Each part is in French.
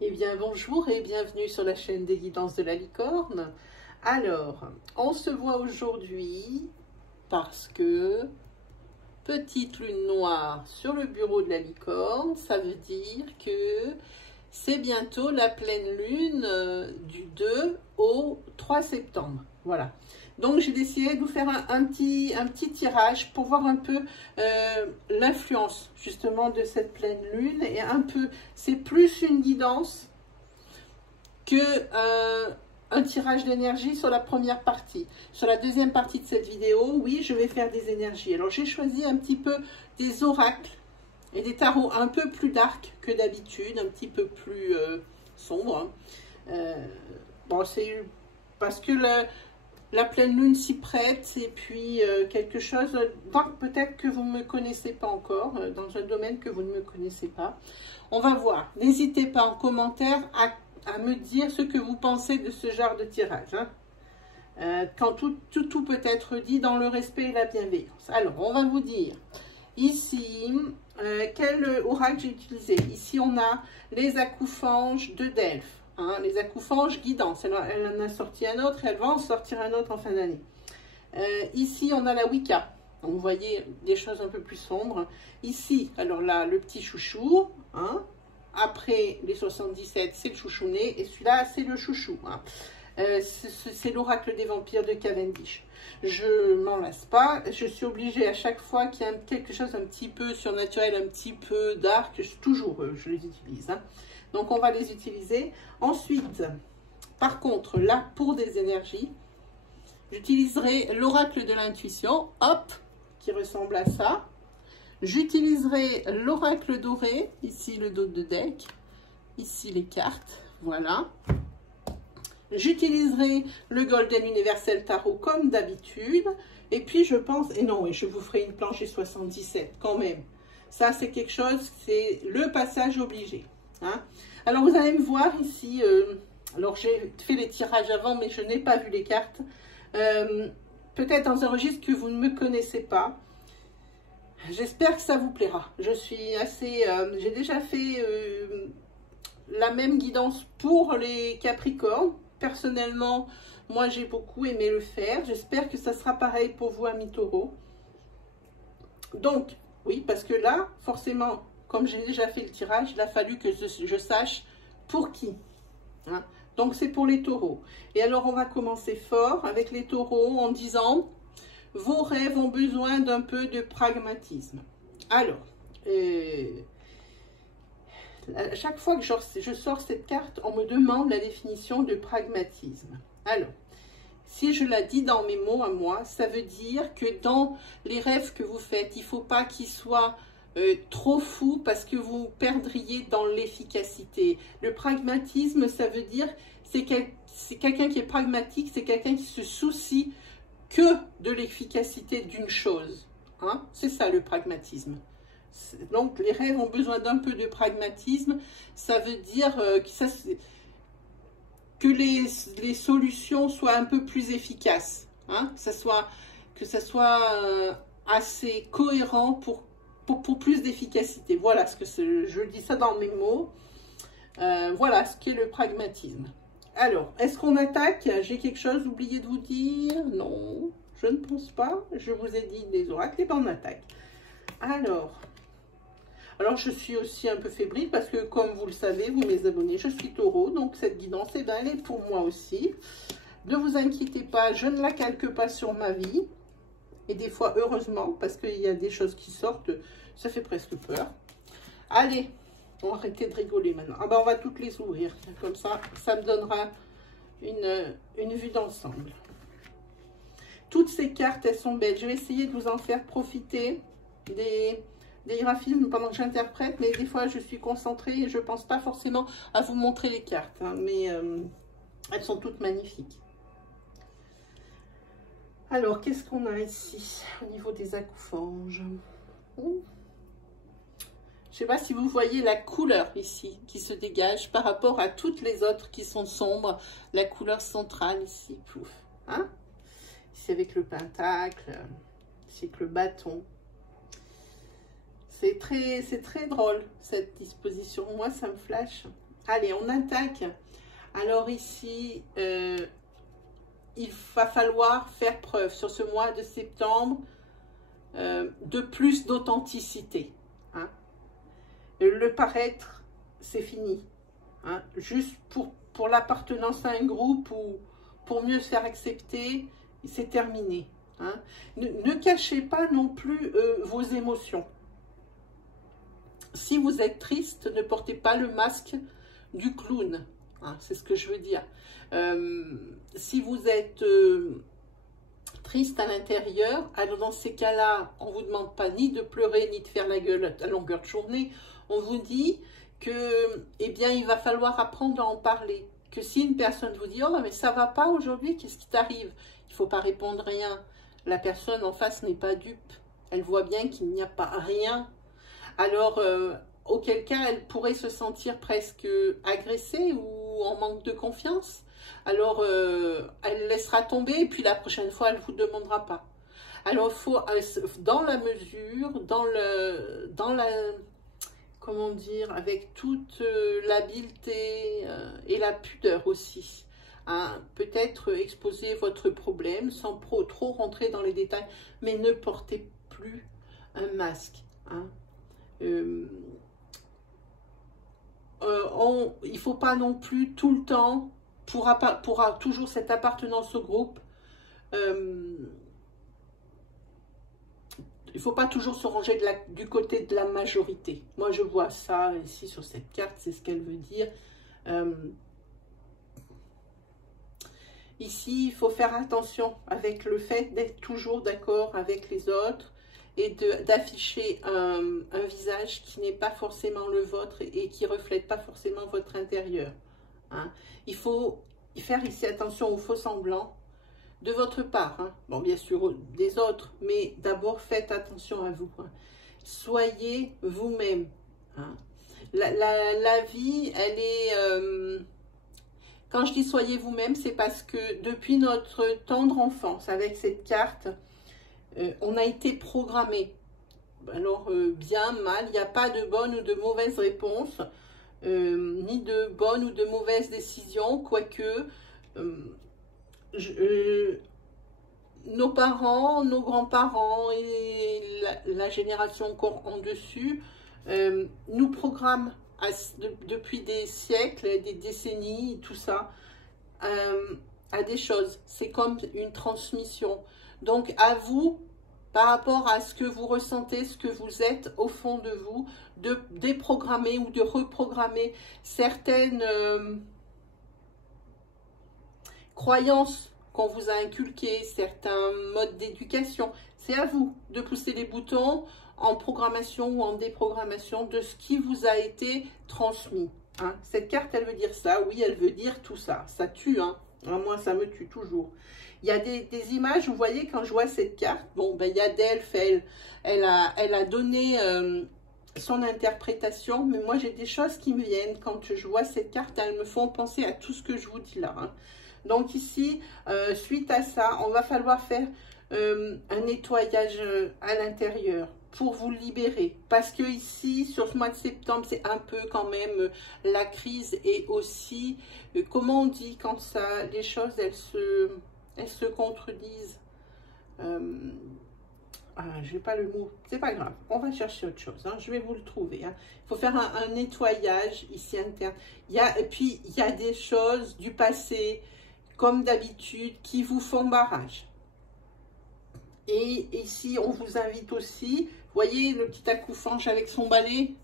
Eh bien bonjour et bienvenue sur la chaîne des guidances de la licorne. Alors, on se voit aujourd'hui parce que petite lune noire sur le bureau de la licorne, ça veut dire que c'est bientôt la pleine lune du 2 au 3 septembre. Voilà. Donc j'ai décidé de vous faire un petit tirage pour voir un peu l'influence justement de cette pleine lune et un peu, c'est plus une guidance que un tirage d'énergie sur la première partie. Sur la deuxième partie de cette vidéo, oui, je vais faire des énergies. Alors j'ai choisi un petit peu des oracles et des tarots un peu plus dark que d'habitude, un petit peu plus sombre. Bon, c'est parce que la pleine lune s'y prête et puis quelque chose, donc peut-être que vous ne me connaissez pas encore, dans un domaine que vous ne me connaissez pas. On va voir. N'hésitez pas en commentaire à me dire ce que vous pensez de ce genre de tirage. Hein. Quand tout peut être dit dans le respect et la bienveillance. Alors, on va vous dire ici quel oracle j'ai utilisé. Ici, on a les acouphèges de Delphes. Hein, les acouphèges guidance, elle en a sorti un autre et elle va en sortir un autre en fin d'année. Ici, on a la Wicca. Donc, vous voyez des choses un peu plus sombres. Ici, alors là, le petit chouchou. Hein. Après les 77, c'est le chouchounet. Et celui-là, c'est le chouchou. Hein. C'est l'oracle des vampires de Cavendish. Je m'en lasse pas. Je suis obligée à chaque fois qu'il y a quelque chose un petit peu surnaturel, un petit peu dark, toujours je les utilise. Hein. Donc, on va les utiliser. Ensuite, par contre, là, pour des énergies, j'utiliserai l'oracle de l'intuition, hop, qui ressemble à ça. J'utiliserai l'oracle doré, ici le dos de deck, ici les cartes, voilà. J'utiliserai le Golden Universal Tarot comme d'habitude. Et puis, je pense, et non, et je vous ferai une planche des 77 quand même. Ça, c'est quelque chose, c'est le passage obligé. Hein. Alors, vous allez me voir ici, alors j'ai fait les tirages avant, mais je n'ai pas vu les cartes. Peut-être dans un registre que vous ne me connaissez pas. J'espère que ça vous plaira. Je suis assez... j'ai déjà fait la même guidance pour les Capricornes. Personnellement, moi, j'ai beaucoup aimé le faire. J'espère que ça sera pareil pour vous, amis taureaux. Donc, oui, parce que là, forcément... Comme j'ai déjà fait le tirage, il a fallu que je sache pour qui. Hein. Donc, c'est pour les taureaux. Et alors, on va commencer fort avec les taureaux en disant « Vos rêves ont besoin d'un peu de pragmatisme. » Alors, à chaque fois que je sors cette carte, on me demande la définition de pragmatisme. Alors, si je la dis dans mes mots à moi, ça veut dire que dans les rêves que vous faites, il ne faut pas qu'ils soient... trop fou parce que vous perdriez dans l'efficacité. Le pragmatisme, ça veut dire c'est quelqu'un qui est pragmatique, c'est quelqu'un qui se soucie que de l'efficacité d'une chose. Hein? C'est ça le pragmatisme. Donc les rêves ont besoin d'un peu de pragmatisme. Ça veut dire que les solutions soient un peu plus efficaces. Hein? Que ça soit assez cohérent pour plus d'efficacité. Voilà ce que je dis ça dans mes mots. Voilà ce qu'est le pragmatisme. Alors, est-ce qu'on attaque? J'ai quelque chose oublié de vous dire? Non, je ne pense pas. Je vous ai dit des oracles, et bien on attaque. Alors, je suis aussi un peu fébrile parce que, comme vous le savez, vous mes abonnés, je suis taureau, donc cette guidance, eh ben, elle est pour moi aussi. Ne vous inquiétez pas, je ne la calque pas sur ma vie. Et des fois, heureusement, parce qu'il y a des choses qui sortent, ça fait presque peur. Allez, on va arrêter de rigoler maintenant. Ah ben, on va toutes les ouvrir. Comme ça, ça me donnera une vue d'ensemble. Toutes ces cartes, elles sont belles. Je vais essayer de vous en faire profiter des graphismes pendant que j'interprète. Mais des fois, je suis concentrée et je ne pense pas forcément à vous montrer les cartes. Hein, mais elles sont toutes magnifiques. Alors, qu'est-ce qu'on a ici au niveau des acouphèges? Je ne sais pas si vous voyez la couleur ici qui se dégage par rapport à toutes les autres qui sont sombres. La couleur centrale ici, plouf. Hein? Ici avec le pentacle, ici avec le bâton. C'est très drôle cette disposition. Moi, ça me flash. Allez, on attaque. Alors ici, il va falloir faire preuve sur ce mois de septembre de plus d'authenticité. Hein. Le paraître, c'est fini. Hein. Juste pour l'appartenance à un groupe ou pour mieux se faire accepter, c'est terminé. Hein. Ne cachez pas non plus vos émotions. Si vous êtes triste, ne portez pas le masque du clown. Hein, c'est ce que je veux dire. Si vous êtes triste à l'intérieur, alors dans ces cas-là, on ne vous demande pas ni de pleurer, ni de faire la gueule à longueur de journée. On vous dit que, eh bien, il va falloir apprendre à en parler. Que si une personne vous dit « Oh, mais ça ne va pas aujourd'hui, qu'est-ce qui t'arrive ?» Il ne faut pas répondre rien. La personne en face n'est pas dupe. Elle voit bien qu'il n'y a pas rien. Alors, auquel cas, elle pourrait se sentir presque agressée ou en manque de confiance. Alors, elle laissera tomber et puis la prochaine fois, elle ne vous demandera pas. Alors, il faut, dans la mesure, comment dire, avec toute l'habileté et la pudeur aussi, hein, peut-être exposer votre problème sans trop rentrer dans les détails, mais ne portez plus un masque. Hein. Il ne faut pas non plus tout le temps, pour toujours cette appartenance au groupe, il ne faut pas toujours se ranger du côté de la majorité. Moi, je vois ça ici sur cette carte, c'est ce qu'elle veut dire. Ici, il faut faire attention avec le fait d'être toujours d'accord avec les autres et d'afficher un visage qui n'est pas forcément le vôtre et qui ne reflète pas forcément votre intérieur. Hein. Il faut faire ici attention aux faux semblants de votre part. Hein. Bon, bien sûr, des autres, mais d'abord, faites attention à vous. Hein. Soyez vous-même. Hein. La vie, elle est... quand je dis soyez vous-même, c'est parce que depuis notre tendre enfance, avec cette carte, on a été programmé. Alors, bien, mal, il n'y a pas de bonne ou de mauvaise réponse, ni de bonne ou de mauvaise décision, quoique nos parents, nos grands-parents et la génération encore en dessus nous programment depuis des siècles, des décennies, tout ça, à des choses. C'est comme une transmission. Donc, à vous, par rapport à ce que vous ressentez, ce que vous êtes au fond de vous, de déprogrammer ou de reprogrammer certaines croyances qu'on vous a inculquées, certains modes d'éducation. C'est à vous de pousser les boutons en programmation ou en déprogrammation de ce qui vous a été transmis. Hein. Cette carte, elle veut dire ça. Oui, elle veut dire tout ça. Ça tue, hein. Moi, ça me tue toujours. Il y a des images, vous voyez, quand je vois cette carte, bon, ben, il y a Delphes, elle a donné son interprétation, mais moi, j'ai des choses qui me viennent quand je vois cette carte, elles me font penser à tout ce que je vous dis là. Hein. Donc ici, suite à ça, on va falloir faire un nettoyage à l'intérieur pour vous libérer. Parce que ici, sur ce mois de septembre, c'est un peu quand même la crise et aussi, comment on dit quand ça, les choses, elles se contredisent. Je n'ai pas le mot, c'est pas grave, on va chercher autre chose, hein. Je vais vous le trouver. Hein. Il faut faire un nettoyage ici interne. Et puis, il y a des choses du passé, comme d'habitude, qui vous font barrage. Et ici, on vous invite aussi, voyez le petit accoufange avec son balai,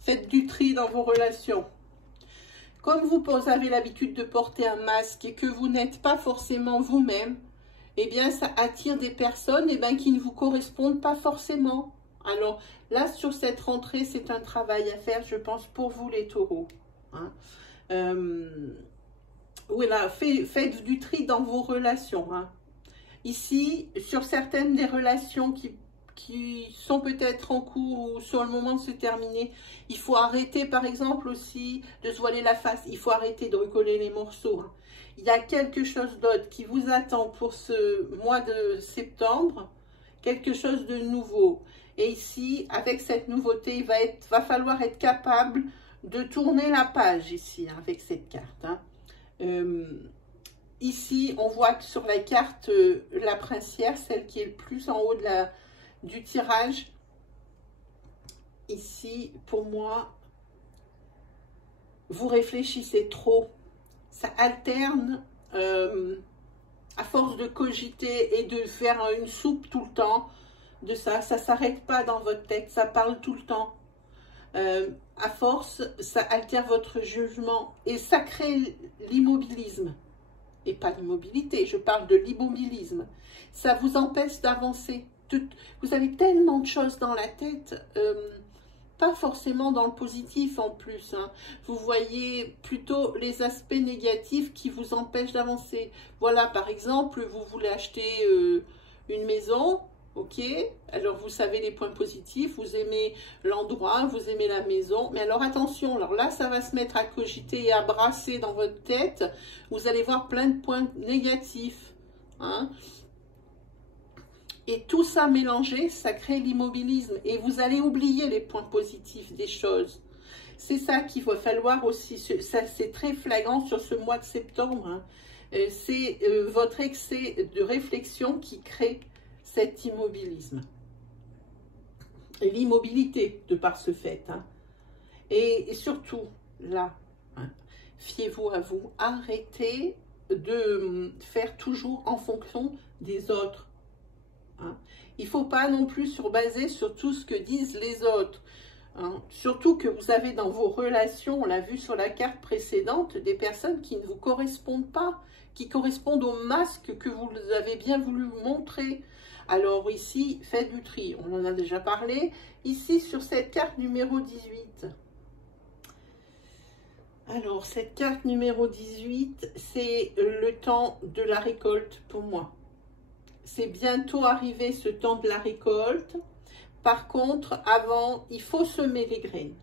faites du tri dans vos relations. Comme vous avez l'habitude de porter un masque et que vous n'êtes pas forcément vous-même, eh bien, ça attire des personnes qui ne vous correspondent pas forcément. Alors, là, sur cette rentrée, c'est un travail à faire, je pense, pour vous, les taureaux. Hein. Voilà, faites du tri dans vos relations. Hein. Ici, sur certaines des relations qui sont peut-être en cours ou sur le moment de se terminer, il faut arrêter, par exemple, aussi de se voiler la face. Il faut arrêter de recoller les morceaux. Hein. Il y a quelque chose d'autre qui vous attend pour ce mois de septembre, quelque chose de nouveau. Et ici, avec cette nouveauté, il va falloir être capable de tourner la page ici, hein, avec cette carte. Hein. Ici, on voit que sur la carte, la princière, celle qui est le plus en haut de du tirage, ici, pour moi, vous réfléchissez trop. Ça alterne, à force de cogiter et de faire une soupe tout le temps, de ça ne s'arrête pas dans votre tête, ça parle tout le temps. À force, ça altère votre jugement et ça crée l'immobilisme. Et pas l'immobilité, je parle de l'immobilisme. Ça vous empêche d'avancer. Vous avez tellement de choses dans la tête, pas forcément dans le positif en plus. Hein. Vous voyez plutôt les aspects négatifs qui vous empêchent d'avancer. Voilà, par exemple, vous voulez acheter une maison. Ok, alors vous savez les points positifs, vous aimez l'endroit, vous aimez la maison, mais alors attention, alors là ça va se mettre à cogiter et à brasser dans votre tête, vous allez voir plein de points négatifs, hein. Et tout ça mélangé, ça crée l'immobilisme et vous allez oublier les points positifs des choses. C'est ça qu'il va falloir aussi, ça c'est très flagrant sur ce mois de septembre, hein. C'est votre excès de réflexion qui crée cet immobilisme, l'immobilité de par ce fait. Hein. Et surtout, là, hein, fiez-vous à vous, arrêtez de faire toujours en fonction des autres. Hein. Il ne faut pas non plus surbaser sur tout ce que disent les autres. Hein. Surtout que vous avez dans vos relations, on l'a vu sur la carte précédente, des personnes qui ne vous correspondent pas, qui correspondent au masque que vous avez bien voulu montrer. Alors ici, faites du tri, on en a déjà parlé. Ici, sur cette carte numéro 18. Alors, cette carte numéro 18, c'est le temps de la récolte pour moi. C'est bientôt arrivé ce temps de la récolte. Par contre, avant, il faut semer les graines.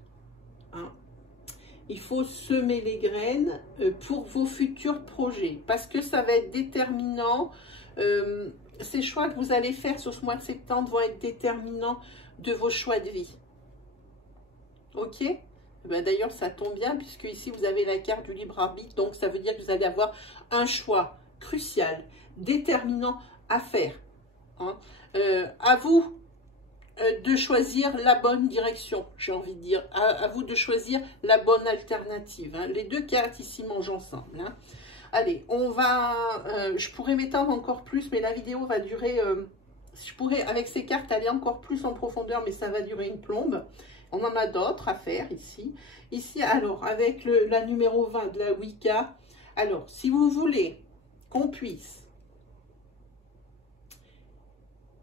Hein. Il faut semer les graines pour vos futurs projets. Parce que ça va être déterminant. Ces choix que vous allez faire sur ce mois de septembre vont être déterminants de vos choix de vie. Ok? Ben d'ailleurs, ça tombe bien puisque ici, vous avez la carte du libre arbitre. Donc, ça veut dire que vous allez avoir un choix crucial, déterminant à faire. Hein. À vous de choisir la bonne direction, j'ai envie de dire. À vous de choisir la bonne alternative. Hein. Les deux cartes ici mangent ensemble. Hein. Allez, on va, je pourrais m'étendre encore plus, mais la vidéo va durer, je pourrais avec ces cartes aller encore plus en profondeur, mais ça va durer une plombe. On en a d'autres à faire ici. Ici, alors, avec la numéro 20 de la Wicca, alors, si vous voulez qu'on puisse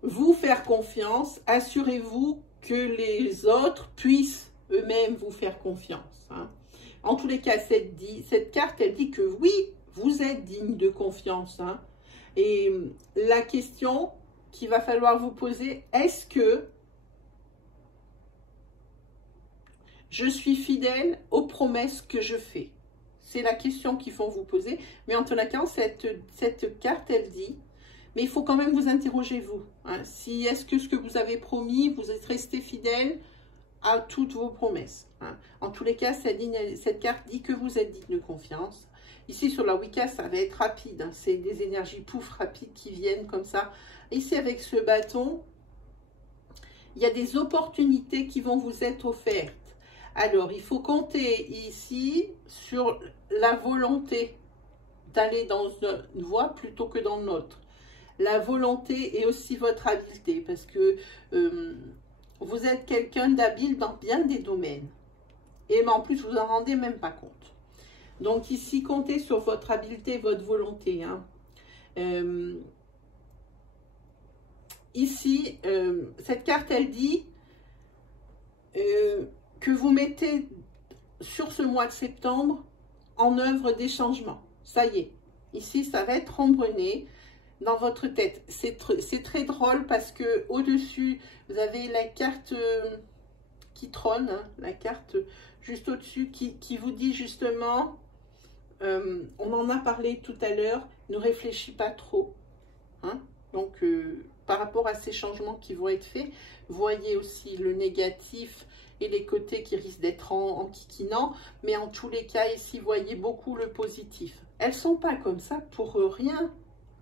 vous faire confiance, assurez-vous que les autres puissent eux-mêmes vous faire confiance. Hein. En tous les cas, cette carte, elle dit que oui, vous êtes digne de confiance. Hein. Et la question qu'il va falloir vous poser, est-ce que je suis fidèle aux promesses que je fais? C'est la question qu'il faut vous poser. Mais en tous les cas, cette carte, elle dit, mais il faut quand même vous interroger, vous. Hein. Si est-ce que ce que vous avez promis, vous êtes resté fidèle à toutes vos promesses. Hein. En tous les cas, cette carte dit que vous êtes digne de confiance. Ici, sur la Wicca, ça va être rapide. Hein. C'est des énergies pouf rapides qui viennent comme ça. Ici, avec ce bâton, il y a des opportunités qui vont vous être offertes. Alors, il faut compter ici sur la volonté d'aller dans une voie plutôt que dans l'autre. La volonté et aussi votre habileté, parce que vous êtes quelqu'un d'habile dans bien des domaines. Et mais en plus, vous en rendez même pas compte. Donc ici, comptez sur votre habileté, votre volonté. Hein. Ici, cette carte, elle dit que vous mettez sur ce mois de septembre en œuvre des changements. Ça y est. Ici, ça va être embrunné dans votre tête. C'est très drôle parce que au-dessus, vous avez la carte qui trône, hein, la carte juste au-dessus qui vous dit justement, on en a parlé tout à l'heure, ne réfléchis pas trop. Hein, Donc, par rapport à ces changements qui vont être faits, voyez aussi le négatif et les côtés qui risquent d'être en kikinant. Mais en tous les cas, ici, voyez beaucoup le positif. Elles ne sont pas comme ça pour rien.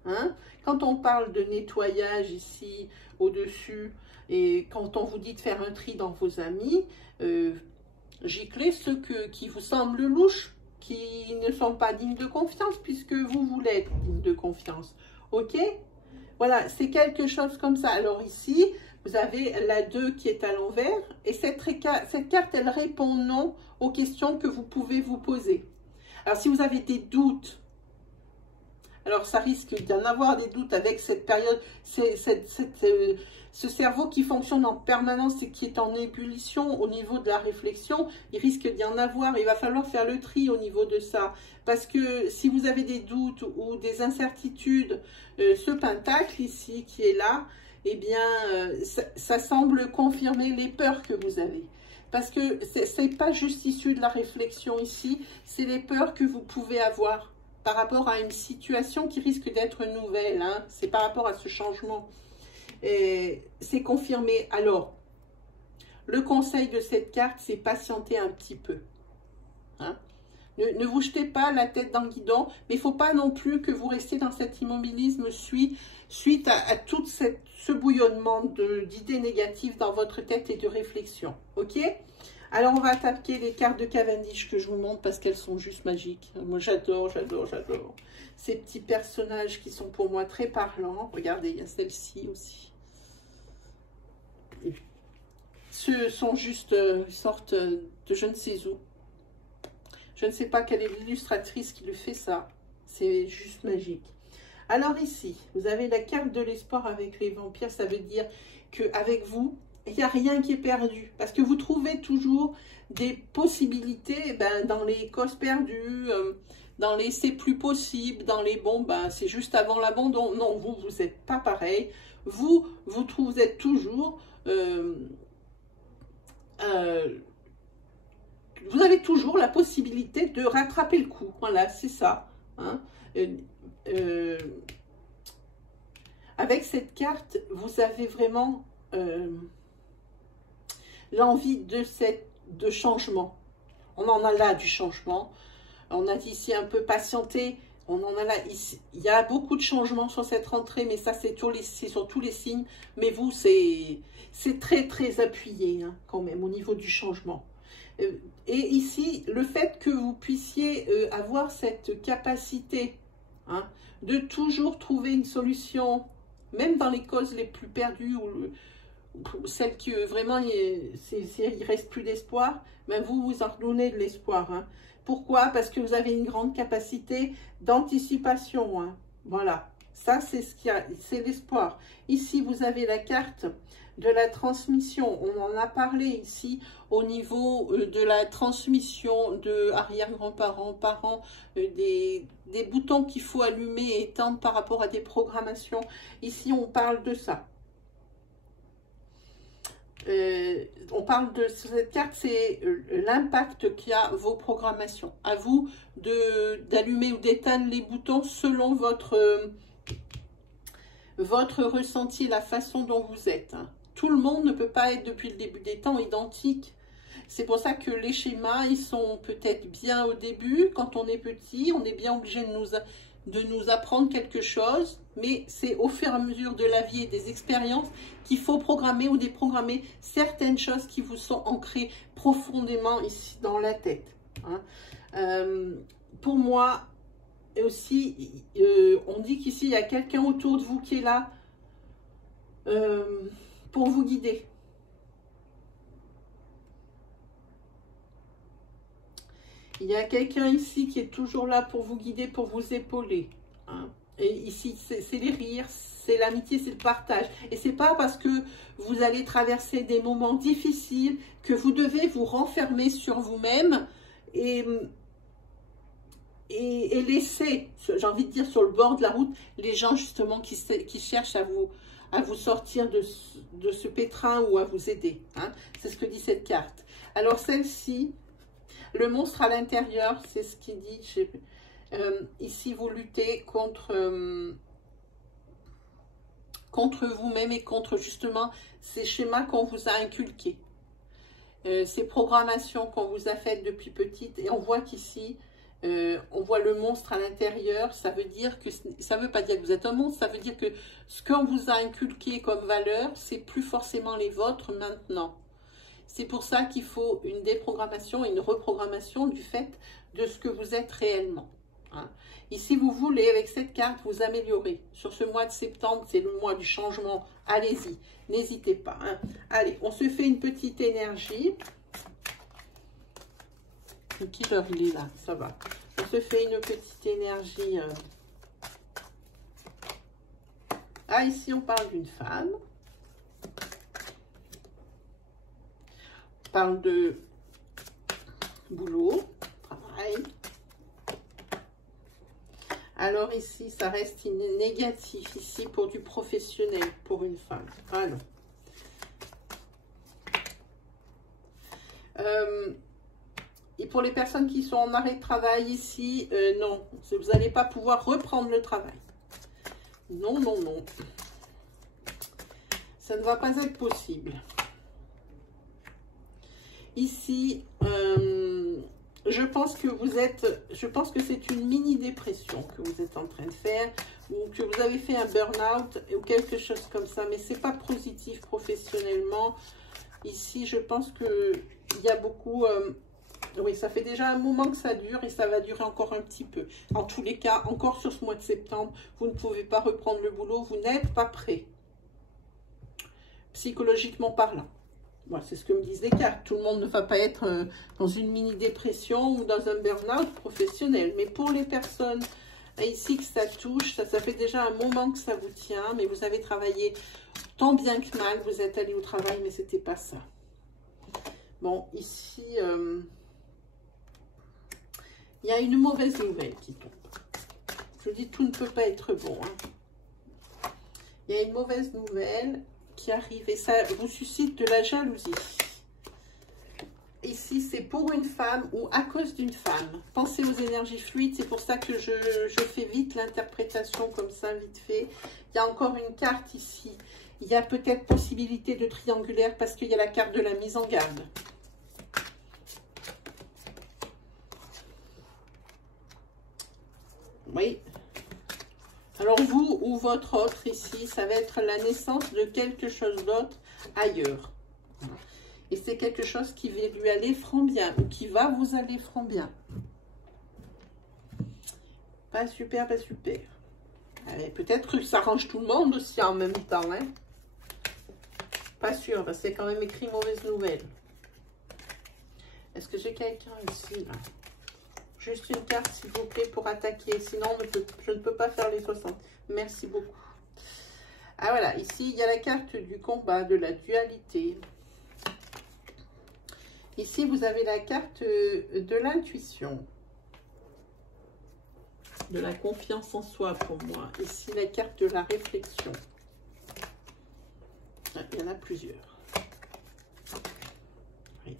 Hein? Quand on parle de nettoyage ici, au-dessus, et quand on vous dit de faire un tri dans vos amis, giclez ceux qui vous semblent louches, qui ne sont pas dignes de confiance, puisque vous voulez être digne de confiance. Ok? Voilà, c'est quelque chose comme ça. Alors ici, vous avez la 2 qui est à l'envers, et cette carte, elle répond non aux questions que vous pouvez vous poser. Alors, si vous avez des doutes, alors ça risque d'en avoir des doutes avec cette période, ce cerveau qui fonctionne en permanence et qui est en ébullition au niveau de la réflexion, il risque d'y en avoir. Il va falloir faire le tri au niveau de ça. Parce que si vous avez des doutes ou des incertitudes, ce pentacle ici qui est là, eh bien, ça semble confirmer les peurs que vous avez. Parce que ce n'est pas juste issu de la réflexion ici, c'est les peurs que vous pouvez avoir par rapport à une situation qui risque d'être nouvelle. Hein. C'est par rapport à ce changement. C'est confirmé. Alors, le conseil de cette carte, c'est patienter un petit peu. Hein. Ne vous jetez pas la tête dans le guidon, mais il ne faut pas non plus que vous restiez dans cet immobilisme suite à tout ce bouillonnement d'idées négatives dans votre tête et de réflexion. Ok? Alors, on va attaquer les cartes de Cavendish que je vous montre parce qu'elles sont juste magiques. Moi, j'adore, j'adore, j'adore. Ces petits personnages qui sont pour moi très parlants. Regardez, il y a celle-ci aussi. Ceux sont juste, ils sortent de je ne sais où. Je ne sais pas quelle est l'illustratrice qui lui fait ça. C'est juste magique. Alors ici, vous avez la carte de l'espoir avec les vampires. Ça veut dire qu'avec vous, il n'y a rien qui est perdu. Parce que vous trouvez toujours des possibilités dans les causes perdues, dans les c'est plus possible, dans les bons, c'est juste avant l'abandon. Non, vous n'êtes pas pareil. Vous êtes toujours... vous avez toujours la possibilité de rattraper le coup. Voilà, c'est ça. Hein. Avec cette carte, vous avez vraiment l'envie de changement. On en a là du changement. On a dit ici un peu patienter. On en a là ici. Il y a beaucoup de changements sur cette rentrée, mais ça, c'est sur tous les signes. Mais vous, c'est très, très appuyé hein, quand même au niveau du changement. Et ici, le fait que vous puissiez avoir cette capacité hein, de toujours trouver une solution, même dans les causes les plus perdues ou celles qui vraiment, il ne reste plus d'espoir, ben vous en redonnez de l'espoir. Hein. Pourquoi? Parce que vous avez une grande capacité d'anticipation. Hein. Voilà, ça c'est c'est l'espoir. Ici, vous avez la carte de la transmission. On en a parlé ici au niveau de la transmission de arrière-grands-parents, parents, des boutons qu'il faut allumer et éteindre par rapport à des programmations. Ici, on parle de ça. On parle de cette carte, c'est l'impact qu'il y a vos programmations. À vous d'allumer ou d'éteindre les boutons selon votre ressenti, la façon dont vous êtes. Hein. Tout le monde ne peut pas être depuis le début des temps identique. C'est pour ça que les schémas, ils sont peut-être bien au début. Quand on est petit, on est bien obligé de nous apprendre quelque chose. Mais c'est au fur et à mesure de la vie et des expériences qu'il faut programmer ou déprogrammer certaines choses qui vous sont ancrées profondément ici dans la tête. Hein. Pour moi, et aussi, on dit qu'ici, il y a quelqu'un autour de vous qui est là pour vous guider. Il y a quelqu'un ici qui est toujours là pour vous guider, pour vous épauler. Hein. Et ici, c'est les rires, c'est l'amitié, c'est le partage. Et c'est pas parce que vous allez traverser des moments difficiles que vous devez vous renfermer sur vous-même et laisser, j'ai envie de dire, sur le bord de la route, les gens justement qui cherchent à vous sortir de ce pétrin ou à vous aider. Hein. C'est ce que dit cette carte. Alors celle-ci, le monstre à l'intérieur, c'est ce qui dit, ici vous luttez contre contre vous-même et contre justement ces schémas qu'on vous a inculqués. Ces programmations qu'on vous a faites depuis petite. Et on voit qu'ici, on voit le monstre à l'intérieur. Ça veut dire que, ça veut pas dire que vous êtes un monstre, ça veut dire que ce qu'on vous a inculqué comme valeur, c'est plus forcément les vôtres maintenant. C'est pour ça qu'il faut une déprogrammation et une reprogrammation du fait de ce que vous êtes réellement. Hein. Ici, vous voulez, avec cette carte, vous améliorer. Sur ce mois de septembre, c'est le mois du changement. Allez-y, n'hésitez pas. Hein. Allez, on se fait une petite énergie. Qui leur il est là, ça va. On se fait une petite énergie. Ah, ici, on parle d'une femme. On parle de boulot, travail. Alors ici, ça reste négatif ici pour du professionnel, pour une femme. Alors. Et pour les personnes qui sont en arrêt de travail ici, non, vous n'allez pas pouvoir reprendre le travail. Non, non, non. Ça ne va pas être possible. Ici, je pense que c'est une mini-dépression que vous êtes en train de faire, ou que vous avez fait un burn-out ou quelque chose comme ça, mais c'est pas positif professionnellement. Ici, je pense qu'il y a beaucoup... oui, ça fait déjà un moment que ça dure et ça va durer encore un petit peu. En tous les cas, encore sur ce mois de septembre, vous ne pouvez pas reprendre le boulot, vous n'êtes pas prêt. Psychologiquement parlant. Voilà, c'est ce que me disent les cartes. Tout le monde ne va pas être dans une mini-dépression ou dans un burn-out professionnel. Mais pour les personnes ici que ça touche, ça fait déjà un moment que ça vous tient, mais vous avez travaillé tant bien que mal. Vous êtes allé au travail, mais c'était pas ça. Bon, ici, il y a une mauvaise nouvelle qui tombe. Je vous dis, tout ne peut pas être bon. Hein. Il y a une mauvaise nouvelle qui arrive et ça vous suscite de la jalousie. Ici, c'est pour une femme ou à cause d'une femme. Pensez aux énergies fluides, c'est pour ça que je fais vite l'interprétation comme ça, vite fait. Il y a encore une carte ici. Il y a peut-être possibilité de triangulaire parce qu'il y a la carte de la mise en garde. Oui. Alors vous ou votre autre ici, ça va être la naissance de quelque chose d'autre ailleurs. Et c'est quelque chose qui va lui aller franc bien ou qui va vous aller franc bien. Pas super, pas super. Peut-être que ça arrange tout le monde aussi en même temps. Hein. Pas sûr, parce que c'est quand même écrit mauvaise nouvelle. Est-ce que j'ai quelqu'un ici là? Juste une carte, s'il vous plaît, pour attaquer. Sinon, je ne peux pas faire les 60. Merci beaucoup. Ah, voilà. Ici, il y a la carte du combat, de la dualité. Ici, vous avez la carte de l'intuition. De la confiance en soi, pour moi. Ici, la carte de la réflexion. Ah, il y en a plusieurs. Oui.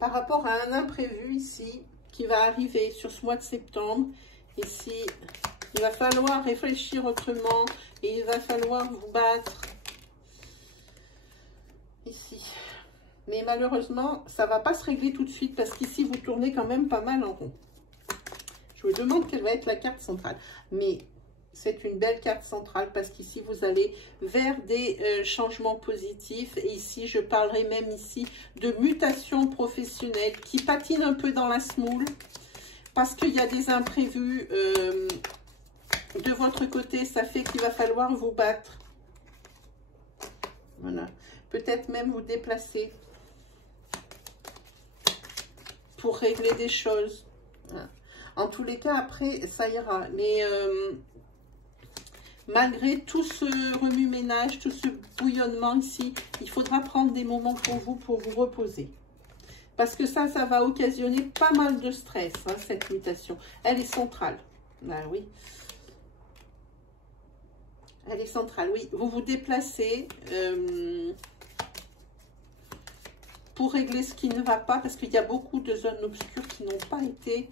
Par rapport à un imprévu, ici... qui va arriver sur ce mois de septembre. Ici, il va falloir réfléchir autrement et il va falloir vous battre ici. Mais malheureusement, ça ne va pas se régler tout de suite parce qu'ici, vous tournez quand même pas mal en rond. Je vous demande quelle va être la carte centrale. Mais c'est une belle carte centrale parce qu'ici, vous allez vers des changements positifs. Et ici, je parlerai même ici de mutation professionnelle qui patine un peu dans la semoule parce qu'il y a des imprévus de votre côté. Ça fait qu'il va falloir vous battre. Voilà. Peut-être même vous déplacer pour régler des choses. Voilà. En tous les cas, après, ça ira. Mais... malgré tout ce remue-ménage, tout ce bouillonnement ici, il faudra prendre des moments pour vous reposer. Parce que ça va occasionner pas mal de stress, hein, cette mutation. Elle est centrale. Ah oui. Elle est centrale, oui. Vous vous déplacez pour régler ce qui ne va pas, parce qu'il y a beaucoup de zones obscures qui n'ont pas été...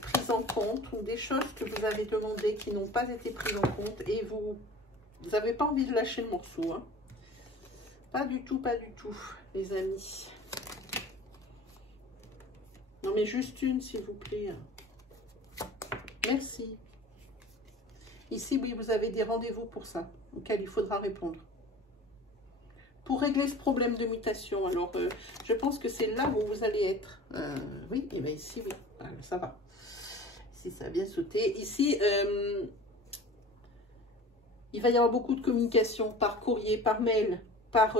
prises en compte ou des choses que vous avez demandées qui n'ont pas été prises en compte et vous Vous n'avez pas envie de lâcher le morceau. Hein. Pas du tout, les amis. Non, mais juste une, s'il vous plaît. Merci. Ici, oui, vous avez des rendez-vous pour ça, auxquels il faudra répondre. Pour régler ce problème de mutation, alors, je pense que c'est là où vous allez être. Oui, et bien ici, oui, voilà, ça va. Ici, ça a bien sauté. Ici, il va y avoir beaucoup de communication par courrier, par mail, par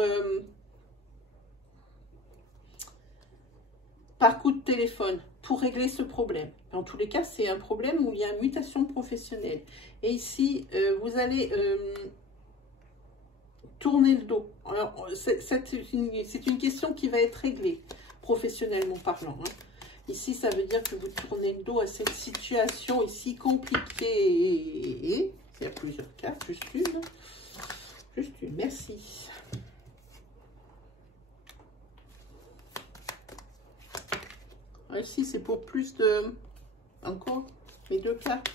coup de téléphone pour régler ce problème. En tous les cas, c'est un problème où il y a une mutation professionnelle. Et ici, vous allez tourner le dos. Alors, c'est une question qui va être réglée, professionnellement parlant. Hein. Ici, ça veut dire que vous tournez le dos à cette situation ici compliquée. Il y a plusieurs cartes, juste une. Juste une, merci. Ici, c'est pour plus de... Encore mes deux cartes.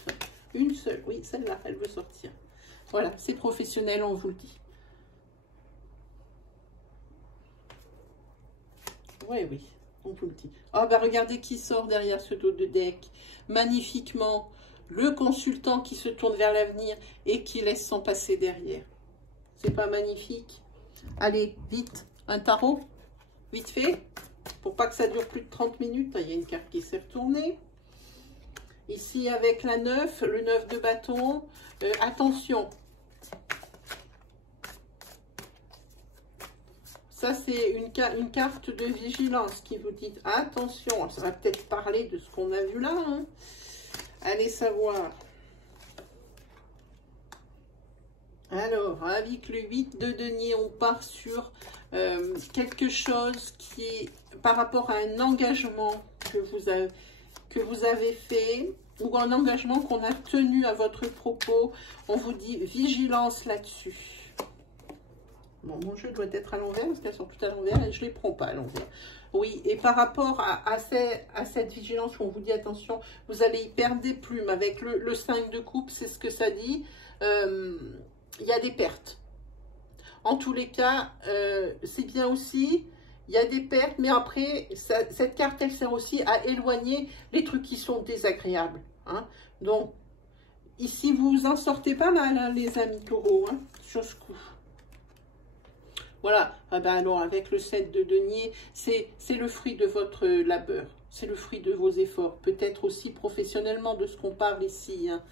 Une seule. Oui, celle-là, elle veut sortir. Voilà, c'est professionnel, on vous le dit. Oui, oui, on vous le dit. Ah, bah regardez qui sort derrière ce dos de deck. Magnifiquement, le consultant qui se tourne vers l'avenir et qui laisse son passé derrière. C'est pas magnifique? Allez, vite, un tarot, vite fait. Pour pas que ça dure plus de 30 minutes, il y a une carte qui s'est retournée. Ici, avec la 9, le 9 de bâton. Attention. Ça, c'est une carte de vigilance qui vous dit attention. Ça va peut-être parler de ce qu'on a vu là. Hein. Allez savoir. Alors, avec le 8 de denier, on part sur quelque chose qui est par rapport à un engagement que vous avez fait ou un engagement qu'on a tenu à votre propos. On vous dit vigilance là-dessus. Bon, mon jeu doit être à l'envers parce qu'elles sont toutes à l'envers et je ne les prends pas à l'envers. Oui, et par rapport à cette vigilance où on vous dit attention, vous allez y perdre des plumes. Avec le 5 de coupe, c'est ce que ça dit. Il y a des pertes. En tous les cas, c'est bien aussi, il y a des pertes, mais après, cette carte, elle sert aussi à éloigner les trucs qui sont désagréables. Hein. Donc, ici, vous en sortez pas mal, hein, les amis taureaux, hein, sur ce coup. Voilà, ah ben alors avec le 7 de denier, c'est le fruit de votre labeur, c'est le fruit de vos efforts, peut-être aussi professionnellement de ce qu'on parle ici, hein.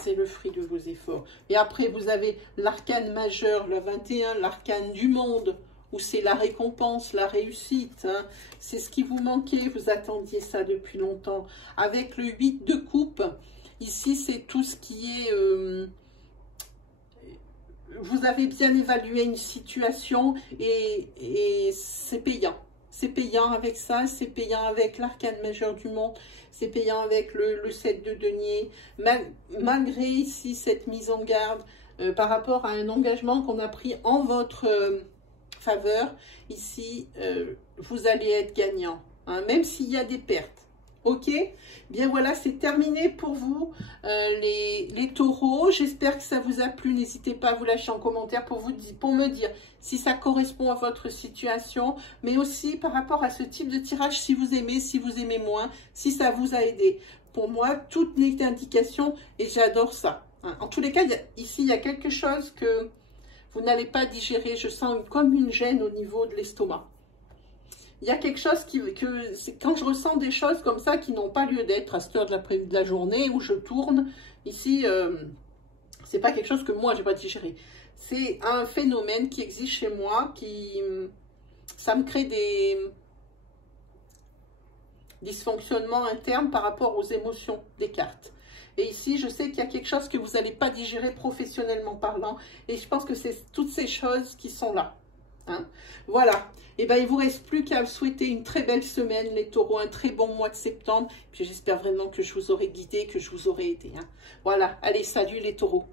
C'est le fruit de vos efforts. Et après, vous avez l'arcane majeur, le 21, l'arcane du monde, où c'est la récompense, la réussite. Hein. C'est ce qui vous manquait, vous attendiez ça depuis longtemps. Avec le 8 de coupe, ici, c'est tout ce qui est... vous avez bien évalué une situation et c'est payant. C'est payant avec ça, c'est payant avec l'arcane majeur du monde, c'est payant avec le 7 de denier. Malgré ici cette mise en garde par rapport à un engagement qu'on a pris en votre faveur, ici, vous allez être gagnant, hein, même s'il y a des pertes. Ok, bien voilà, c'est terminé pour vous, les taureaux. J'espère que ça vous a plu. N'hésitez pas à vous lâcher en commentaire pour me dire si ça correspond à votre situation, mais aussi par rapport à ce type de tirage, si vous aimez moins, si ça vous a aidé. Pour moi, tout n'est qu'indication et j'adore ça. Hein. En tous les cas, ici, il y a quelque chose que vous n'allez pas digérer. Je sens comme une gêne au niveau de l'estomac. Il y a quelque chose quand je ressens des choses comme ça qui n'ont pas lieu d'être à cette heure de la journée où je tourne, ici, c'est pas quelque chose que moi, j'ai pas digéré. C'est un phénomène qui existe chez moi, ça me crée des dysfonctionnements internes par rapport aux émotions des cartes. Et ici, je sais qu'il y a quelque chose que vous n'allez pas digérer professionnellement parlant. Et je pense que c'est toutes ces choses qui sont là. Hein. Voilà, et ben il vous reste plus qu'à souhaiter une très belle semaine les taureaux, un très bon mois de septembre, puis j'espère vraiment que je vous aurai guidé, que je vous aurai aidé, hein. Voilà, allez, salut les taureaux.